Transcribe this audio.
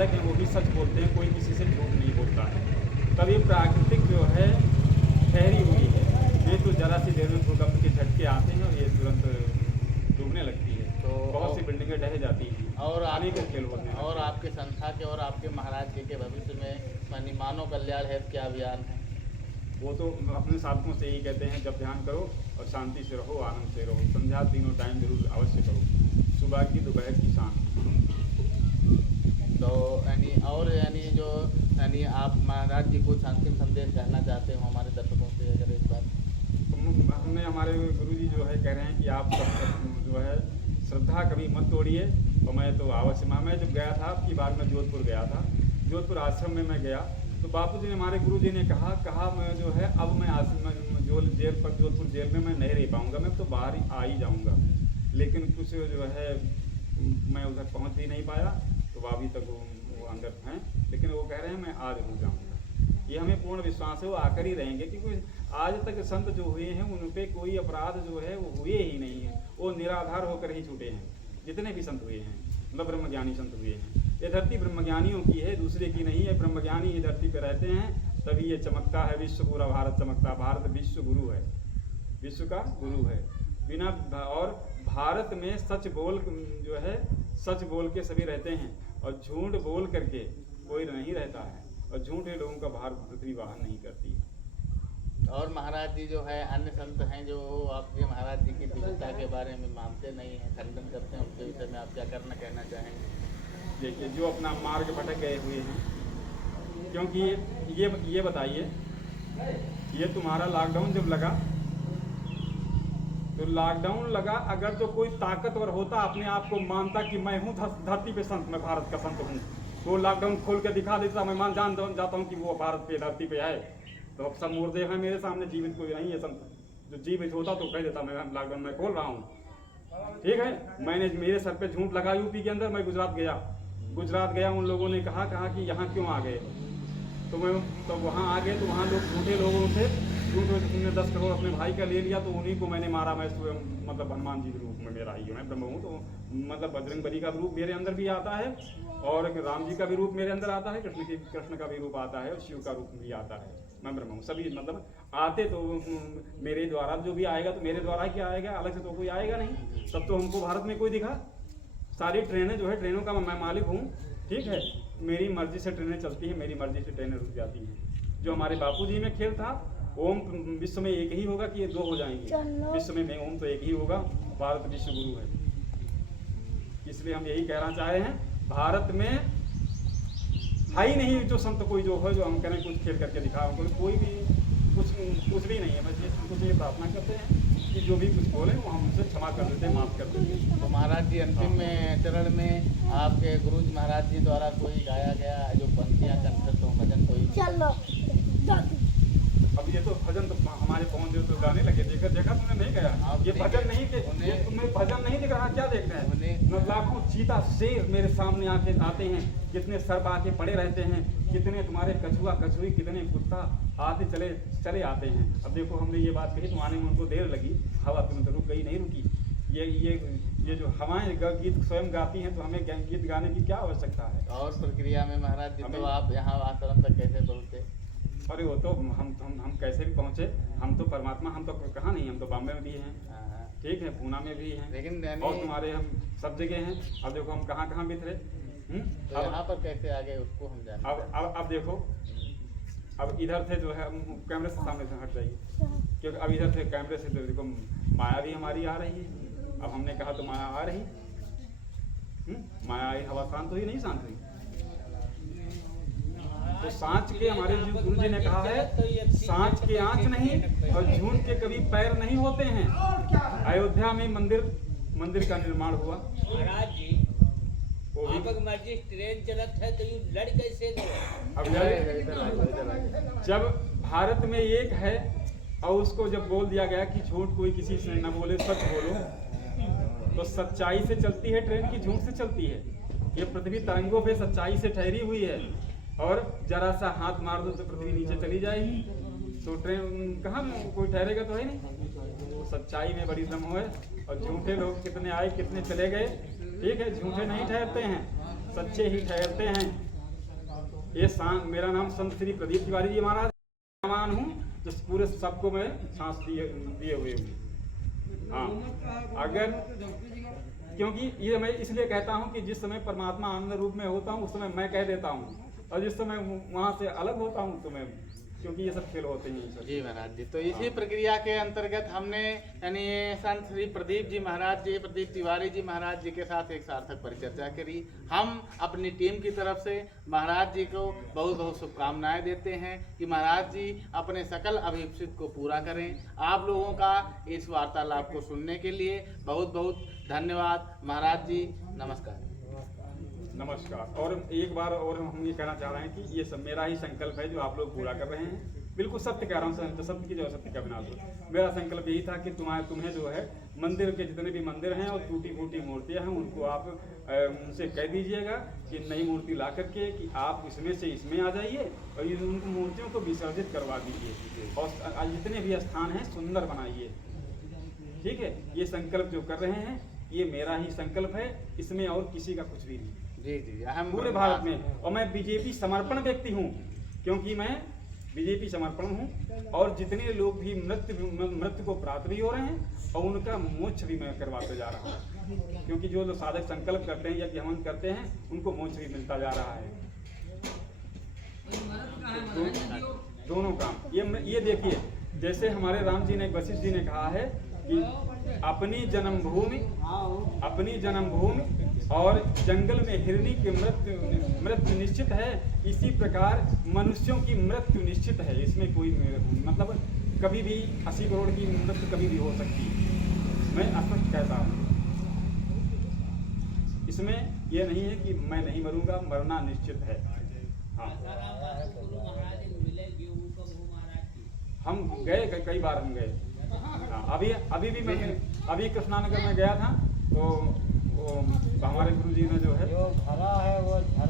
लेकिन वो भी सच बोलते हैं, कोई किसी से झूठ नहीं बोलता है। तब ये प्राकृतिक जो है ठहरी हुई है, ये तो जरा सी देर में भूकंप के झटके आते हैं और ये तुरंत डूबने लगती है। तो बहुत सी बिल्डिंगें ढह जाती हैं और आने के खेल होते हैं। और आपके संस्था के और आपके महाराज जी के भविष्य में मानी मानव कल्याण हेतु क्या अभियान है? वो तो अपने साथियों से यही कहते हैं, जब ध्यान करो और शांति से रहो, आनंद से रहो, संध्या तीनों टाइम जरूर अवश्य करो, सुबह की दोपहर की शाम। तो यानी जो आप महाराज जी को अंतिम संदेश कहना चाहते हो हमारे दर्शकों से, अगर इस बात तो हमने हमारे गुरुजी जो है कह रहे हैं कि आप सब जो है श्रद्धा कभी मत तोड़िए। और मैं तो अवश्य मैं जब गया था आपकी बार में जोधपुर गया था, जोधपुर आश्रम में मैं गया तो बापू जी ने, हमारे गुरु जी ने कहा मैं जो है अब मैं आश्रम जो जेल पर जोधपुर जेल में मैं नहीं रह पाऊँगा, मैं तो बाहर ही आ ही जाऊँगा। लेकिन कुछ जो है मैं उधर पहुँच ही नहीं पाया, तो अभी तक वो अंदर हैं, लेकिन वो कह रहे हैं मैं आज हो जाऊँगा। ये हमें पूर्ण विश्वास है वो आकर ही रहेंगे, क्योंकि आज तक संत जो हुए हैं उन पे कोई अपराध जो है वो हुए ही नहीं है, वो निराधार होकर ही छूटे हैं। जितने भी संत हुए हैं, मतलब ब्रह्मज्ञानी संत हुए हैं, ये धरती ब्रह्मज्ञानियों की है, दूसरे की नहीं है। ब्रह्मज्ञानी ये धरती पे रहते हैं, तभी ये चमकता है विश्व, पूरा भारत चमकता। भारत विश्व गुरु है, विश्व का गुरु है। बिना और भारत में सच बोल जो है सच बोल के सभी रहते हैं, और झूठ बोल करके कोई नहीं रहता है, और झूठे लोगों का भार पृथ्वी वाहन नहीं करती। और महाराज जी जो है अन्य संत हैं जो आपके महाराज जी की दिव्यता के बारे में मानते नहीं हैं, खंडन करते हैं, उसके विषय में आप क्या कहना चाहेंगे? देखिए, जो अपना मार्ग भटक गए हुए हैं, क्योंकि ये बताइए, ये तुम्हारा लॉकडाउन जब लगा तो लॉकडाउन लगा, अगर तो कोई ताकतवर होता अपने आप को मानता कि मैं हूँ धरती पे संत, मैं भारत का संत हूँ, तो लॉकडाउन खोल के दिखा देता, मैं जान जाता हूँ कि वो भारत पे धरती पे है। तो अब सब मुर्दे हैं मेरे सामने, जीवित कोई नहीं है संत। जो जीवित होता तो कह देता मैं लॉकडाउन में खोल रहा हूँ। ठीक है, मैंने मेरे सर पे झूठ लगा यूपी के अंदर, मैं गुजरात गया, उन लोगों ने कहा कि यहाँ क्यों आ गए, तो मैं तो वहाँ आ गए, तो वहाँ लोग झूठे लोगों से तुमने 10 करोड़ अपने भाई का ले लिया, तो उन्हीं को मैंने मारा। मैं मतलब हनुमान जी के रूप में मेरा ही मैं ब्रह्म हूँ, तो मतलब बजरंगबली का रूप मेरे अंदर भी आता है, और राम जी का भी रूप मेरे अंदर आता है, कृष्ण का भी रूप आता है, और शिव का रूप भी आता है। मैं ब्रह्म हूँ, सभी मतलब आते तो मेरे द्वारा जो भी आएगा तो मेरे द्वारा क्या आएगा, अलग से तो कोई आएगा नहीं। तब तो हमको भारत में कोई दिखा। सारी ट्रेनें जो है, ट्रेनों का मैं मालिक हूँ, ठीक है, मेरी मर्जी से ट्रेनें चलती हैं, मेरी मर्जी से ट्रेनें रुक जाती हैं। जो हमारे बापू जी में खेल था, ओम विश्व में एक ही होगा कि ये दो हो जाएंगे, विश्व में ओम तो एक ही होगा, भारत विश्व गुरु है। इसलिए हम यही कहना चाह रहे हैं, भारत में है ही नहीं जो संत कोई जो है जो हम करें कुछ खेल करके दिखा, कोई भी कुछ भी नहीं है। बस ये संतों से ये प्रार्थना करते हैं कि जो भी कुछ बोले वो हम उसे क्षमा कर देते हैं, माफ़ कर देते हैं। तो महाराज जी अंतिम में चरण में आपके गुरु जी महाराज जी द्वारा कोई गाया गया जो पंक्तियाँ कंठस्थ हो, भजन कोई? अब ये तो भजन तो हमारे पहुँच जो तो गाने लगे, देखा तुमने नहीं गया, ये भजन नहीं थे, तुम्हें भजन नहीं दिख रहा, क्या देख रहे हैं? लाखों चीता शेर मेरे सामने आते हैं, कितने सर्प आके पड़े रहते हैं, कितने तुम्हारे कछुआ कछुई, कितने कुत्ता आते चले आते हैं। अब देखो, हमने ये बात कही तो आने में उनको देर लगी, हवा तुरंत रुक गई, नहीं रुकी। ये जो हवाएं गीत स्वयं गाती हैं, तो हमें गीत गाने की क्या आवश्यकता है? और प्रक्रिया में महाराज जी तो आप यहाँ आश्रम तक कैसे पहुँचे? अरे वो तो हम कैसे भी पहुँचे, हम तो परमात्मा, हम तो कहाँ नहीं, हम तो बॉम्बे में भी हैं, ठीक है, पूना में भी हैं, लेकिन और तुम्हारे हम सब जगह हैं। अब देखो हम कहाँ बिखरे। तो यहाँ पर कैसे आ गए उसको हम जाने। अब देखो, अब इधर से जो है कैमरे से सामने से हट जाइए, क्योंकि अब इधर से कैमरे से तो देखो माया भी हमारी आ रही है। अब हमने कहा तो माया आ रही, माया आई, हवा शांत हुई, नहीं शांत हुई। तो सांच के हमारे जो गुरु जी ने कहा है, सांच के आंच नहीं और झूठ के कभी पैर नहीं होते हैं। अयोध्या में मंदिर का निर्माण हुआ। महाराज जी, आपक मर्जी ट्रेन चलत है तो यू लड़ कैसे दो? अब जब भारत में एक है और उसको जब बोल दिया गया कि झूठ कोई किसी से न बोले, सच बोलो, तो सच्चाई से चलती है ट्रेन की झूठ से चलती है। ये पृथ्वी तरंगों पे सच्चाई से ठहरी हुई है, और जरा सा हाथ मार दो तो पृथ्वी नीचे चली जाएगी। तो ट्रेन कहाँ कोई ठहरेगा तो है नहीं। सच्चाई में बड़ी दम है, और झूठे लोग कितने आए कितने चले गए, ठीक है, झूठे नहीं ठहरते हैं, सच्चे ही ठहरते हैं। मेरा नाम संत श्री प्रदीप तिवारी जी महाराज मान हूँ, जिस पूरे सबको मैं सांस दिए हुए हूँ। हाँ, अगर क्योंकि ये मैं इसलिए कहता हूँ कि जिस समय परमात्मा आनंद रूप में होता हूँ उस समय मैं कह देता हूँ, और जिस समय वहाँ से अलग होता हूँ तो मैं, क्योंकि ये सब खेल होते हैं। जी महाराज जी, तो इसी प्रक्रिया के अंतर्गत हमने यानी संत श्री प्रदीप जी महाराज जी, प्रदीप तिवारी जी महाराज जी के साथ एक सार्थक परिचर्चा करी। हम अपनी टीम की तरफ से महाराज जी को बहुत बहुत शुभकामनाएं देते हैं कि महाराज जी अपने सकल अभिप्सित को पूरा करें। आप लोगों का इस वार्तालाप को सुनने के लिए बहुत बहुत धन्यवाद महाराज जी। नमस्कार। नमस्कार। और एक बार और हम ये कहना चाह रहे हैं कि ये सब मेरा ही संकल्प है जो आप लोग पूरा कर रहे हैं। बिल्कुल सत्य कह रहा हूँ, सत्य की जो सत्य का विनाश हो। मेरा संकल्प यही था कि तुम्हें जो है मंदिर के जितने भी मंदिर हैं और टूटी फूटी मूर्तियां हैं उनको आप उनसे कह दीजिएगा कि नई मूर्ति ला करके कि आप इसमें से इसमें आ जाइए और ये उनको मूर्तियों को विसर्जित करवा दीजिए और जितने भी स्थान हैं सुंदर बनाइए। ठीक है, ये संकल्प जो कर रहे हैं ये मेरा ही संकल्प है, इसमें और किसी का कुछ भी नहीं। जी जी, हम पूरे भारत में, और मैं बीजेपी समर्पण व्यक्ति हूँ, क्योंकि मैं बीजेपी समर्पण हूँ और जितने लोग भी मृत्यु को प्राप्त भी हो रहे हैं और उनका मोक्ष भी मैं करवाते जा रहा हूँ, क्योंकि जो लोग साधक संकल्प करते हैं या कि हवन करते हैं उनको मोक्ष भी मिलता जा रहा है। दोनों काम ये देखिए, जैसे हमारे राम जी ने, वशिष्ठ जी ने कहा है कि अपनी जन्मभूमि और जंगल में हिरनी की मृत्यु निश्चित है, इसी प्रकार मनुष्यों की मृत्यु निश्चित है। इसमें कोई मतलब कभी भी 80 करोड़ की मृत्यु कभी भी हो सकती है, मैं स्पष्ट कहता हूँ। इसमें यह नहीं है कि मैं नहीं मरूंगा, मरना निश्चित है। हाँ, हम गए, कई बार हम गए। हाँ, अभी भी मैं अभी कृष्णानगर में गया था तो हमारे गुरुजी ने जो है धरा है वो धरा